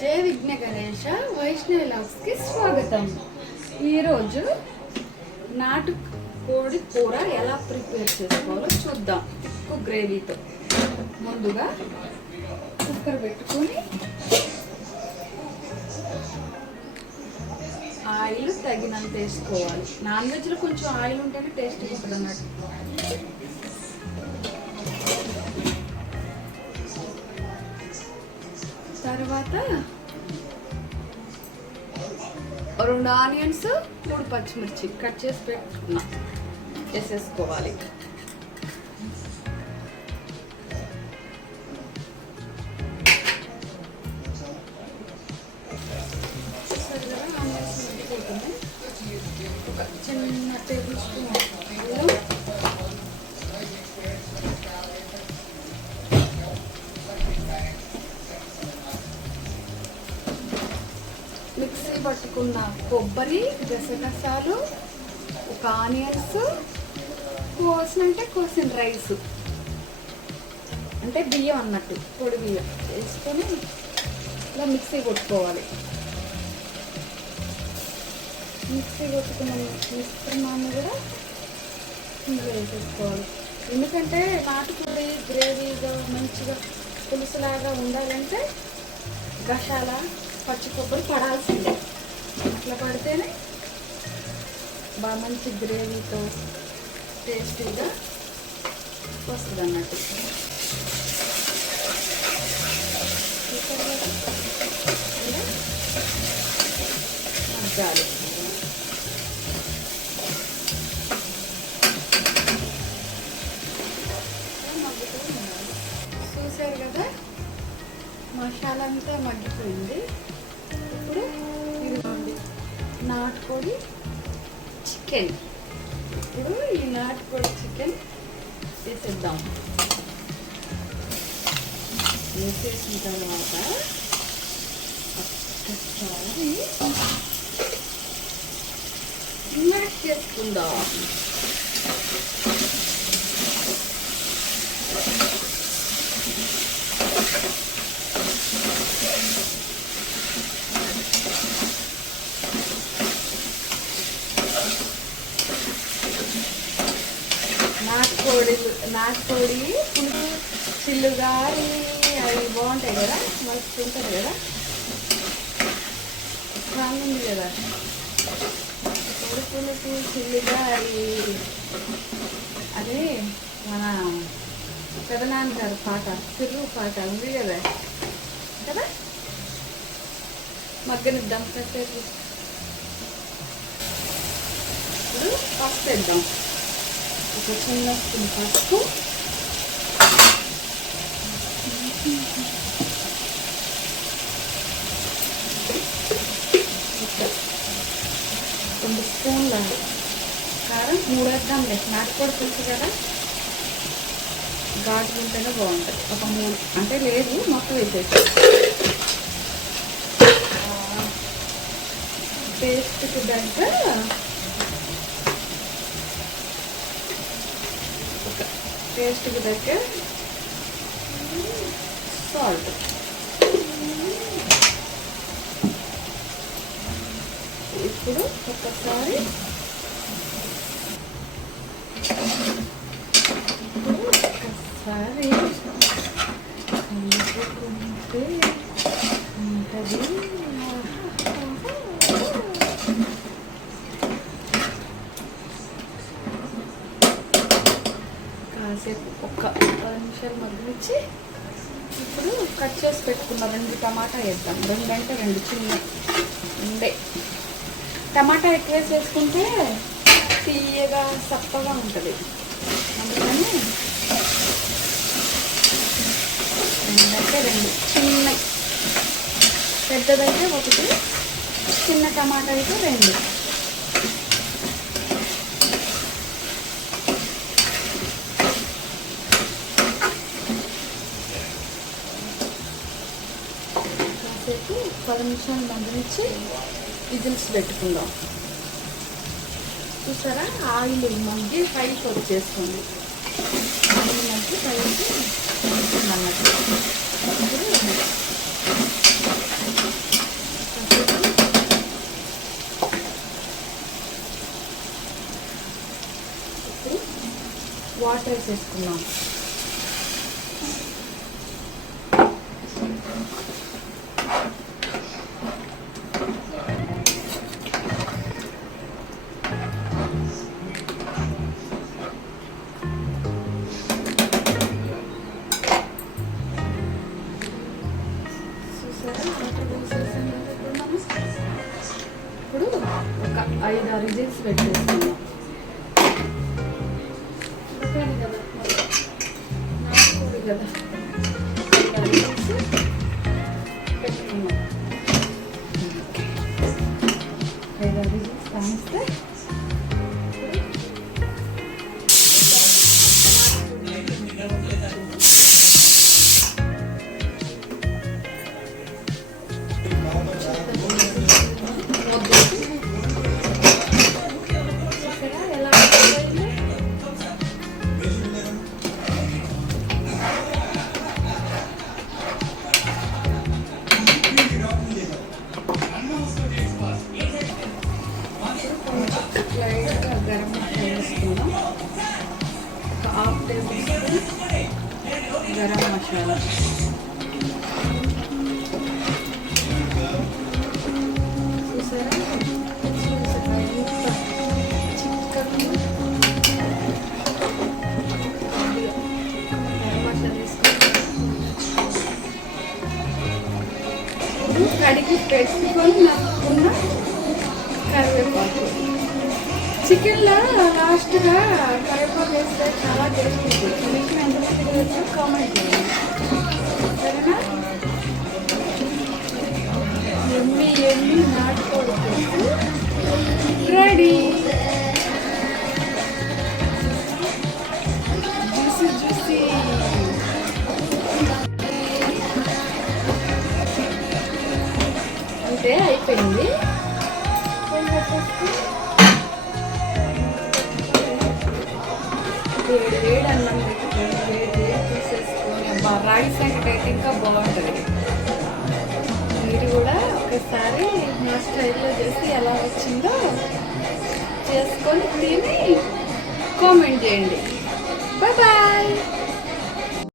జయ విఘ్న గణేష వైష్ణవి లవ్స్కి స్వాగతం. ఈరోజు నాటు కోడి కూర ఎలా ప్రిపేర్ చేసుకోవాలో చూద్దాం. తిక్కు గ్రేవీతో ముందుగా కుక్కర్ పెట్టుకొని ఆయిల్ తగినంత వేసుకోవాలి. నాన్ వెజ్లో కొంచెం ఆయిల్ ఉంటేనే టేస్ట్గా ఉంటుంది అన్నట్టు. తర్వాత 2 ఆనియన్స్ 3 పచ్చిమిర్చి కట్ చేసి పెట్టుకున్నా వేసేసుకోవాలి. ఒక చిన్న టేబుల్ స్పూన్ మిక్సీ పట్టుకున్న కొబ్బరి, గసగసాలు, ఒక ఆనియన్స్, కోసిన రైస్ అంటే బియ్యం అన్నట్టు పొడి బియ్యం వేసుకొని ఇలా మిక్సీ కొట్టుకోవాలి. మిక్సీ కొట్టుకున్న మిశ్రమాన్ని కూడా ఇందులో వేసేసుకోవాలి. ఎందుకంటే నాటుకోడి గ్రేవీగా మంచిగా పులుసులాగా ఉండాలంటే గసాల పచ్చి కొబ్బరి పడాల్సిందే. అట్లా పడితేనే బాగా మంచి గ్రేవీతో టేస్టీగా వస్తుంది అన్నట్టు. మగ్గాలి. చూసారు కదా, మసాలా అంతా మగ్గిపోయింది. ఇప్పుడు ఇదిగోండి నాటుకోడి చికెన్. ఇప్పుడు ఈ నాటుకోడి చికెన్ వేసేద్దాం. వేసేసిన తర్వాత ఒక్కసారి మ్యాష్ చేసుకుందాం. నాటుకోడి పులుసు చిల్లుగారి అవి బాగుంటాయి కదా, మస్తు ఉంటుంది కదా, స్ట్రాంగ్ ఉంది కదా. కోడి పులుసు చిల్లుగారి అదే మన పెదనాన్నగారు పాట, సిర్రు పాట ఉంది కదా కదా. మగ్గనిద్దాం కాసేపు. ఇప్పుడు పసుపు వేద్దాం. ఒక చిన్న స్పూన్ పసుపు, ఒక 2 స్పూన్ల కారం, 3 వేద్దాంలే. నాటుకోడి పులుసు కదా, ఘాటు ఉంటేనే బాగుంటుంది. ఒక 3 అంటే లేదు, మొత్తం వేసేసి టేస్ట్కి దగ్గర సాల్ట్. ఇప్పుడు ఒకసారి కలుపుకుంటే ఉంటుంది. కాసేపు ఒక 10 నిమిషాలు మగ్గించి ఇప్పుడు కట్ చేసి పెట్టుకున్న 2 టమాటా వేద్దాం. 2 అంటే 2 చిన్న ఉండే టమాటా ఎక్కువ వేసేసుకుంటే తీయగా సప్పగా ఉంటుంది. అందుకని 2 అంటే 2 చిన్న, పెద్దదైతే 1, చిన్న టమాటా అయితే 2. కాసేపు 10 నిమిషాలు మగ్గించి విజిల్స్ పెట్టుకుందాం. చూసారా, ఆయిల్ మగ్గి పైకి వచ్చేస్తుంది. ఆయిల్ మగ్గి పైకి అన్నట్టు. ఇప్పుడు వాటర్ వేసేసుకున్నాం. ఇప్పుడు ఒక 5-6 విజిల్స్ పెట్టేసుకున్నాం. నాటుకోడి కదా, 5-6 విజిల్స్ పెట్టుకున్నాం. 5-6 విజిల్స్ కానిస్తే లైట్గా గరం మసాలా వేసుకున్నాం. ఒక 1/2 టేబుల్ స్పూన్ గరం మసాలా, చూసారా చూసారా ఎంత చిక్కగా గరం మసాలా వేసుకున్నాం. కడిగి పెట్టుకొని నలుపుకున్న కరివేపాకు. చికెన్లో లాస్ట్గా కరివేపాకు వేస్తే చాలా టేస్ట్ ఉంటుంది. మీకు ఎంతమంది వచ్చో కామెంట్ చేయండి, సరేనా? ఎమ్మి ఎమ్మి నాటుకోడి రెడీ. Juicy juicy. అంతే అయిపోయింది. వేడి అన్నం పెట్టుకొని వేడి తీసేసుకొని రైస్ అంటే ఇంకా బాగుంటుంది. మీరు కూడా ఒకసారి నా స్టైల్లో చేసి ఎలా వచ్చిందో చేసుకొని తిని కామెంట్ చేయండి. Bye bye.